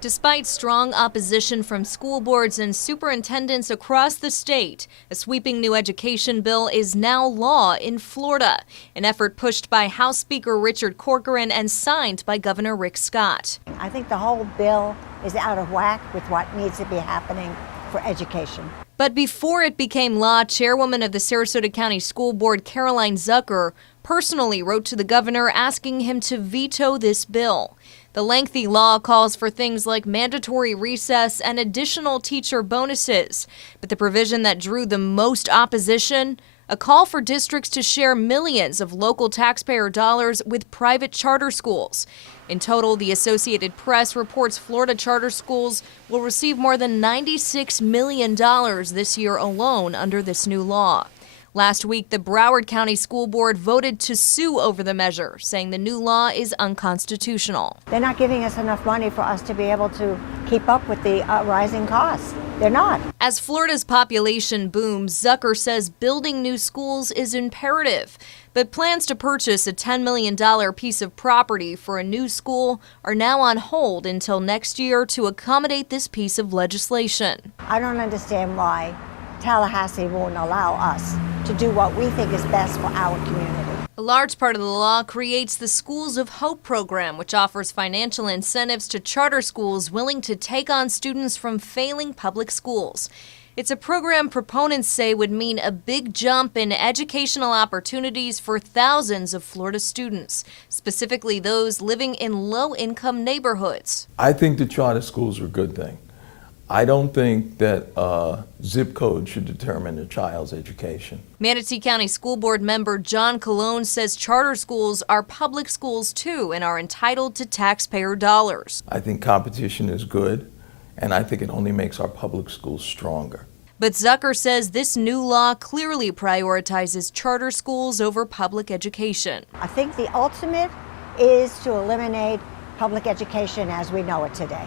Despite strong opposition from school boards and superintendents across the state, a sweeping new education bill is now law in Florida, an effort pushed by House Speaker Richard Corcoran and signed by Governor Rick Scott. I think the whole bill is out of whack with what needs to be happening for education. But before it became law, Chairwoman of the Sarasota County School Board, Caroline Zucker, personally wrote to the governor asking him to veto this bill. The lengthy law calls for things like mandatory recess and additional teacher bonuses. But the provision that drew the most opposition, a call for districts to share millions of local taxpayer dollars with private charter schools. In total, the Associated Press reports Florida charter schools will receive more than $96 million this year alone under this new law. Last week, the Broward County School Board voted to sue over the measure, saying the new law is unconstitutional. They're not giving us enough money for us to be able to keep up with the rising costs. They're not. As Florida's population booms, Zucker says building new schools is imperative. But plans to purchase a $10 million piece of property for a new school are now on hold until next year to accommodate this piece of legislation. I don't understand why Tallahassee won't allow us to do what we think is best for our community. A large part of the law creates the Schools of Hope program, which offers financial incentives to charter schools willing to take on students from failing public schools. It's a program proponents say would mean a big jump in educational opportunities for thousands of Florida students, specifically those living in low-income neighborhoods. I think the charter schools are a good thing. I don't think that zip code should determine a child's education. Manatee County School Board member John Colon says charter schools are public schools too and are entitled to taxpayer dollars. I think competition is good, and I think it only makes our public schools stronger. But Zucker says this new law clearly prioritizes charter schools over public education. I think the ultimate is to eliminate public education as we know it today.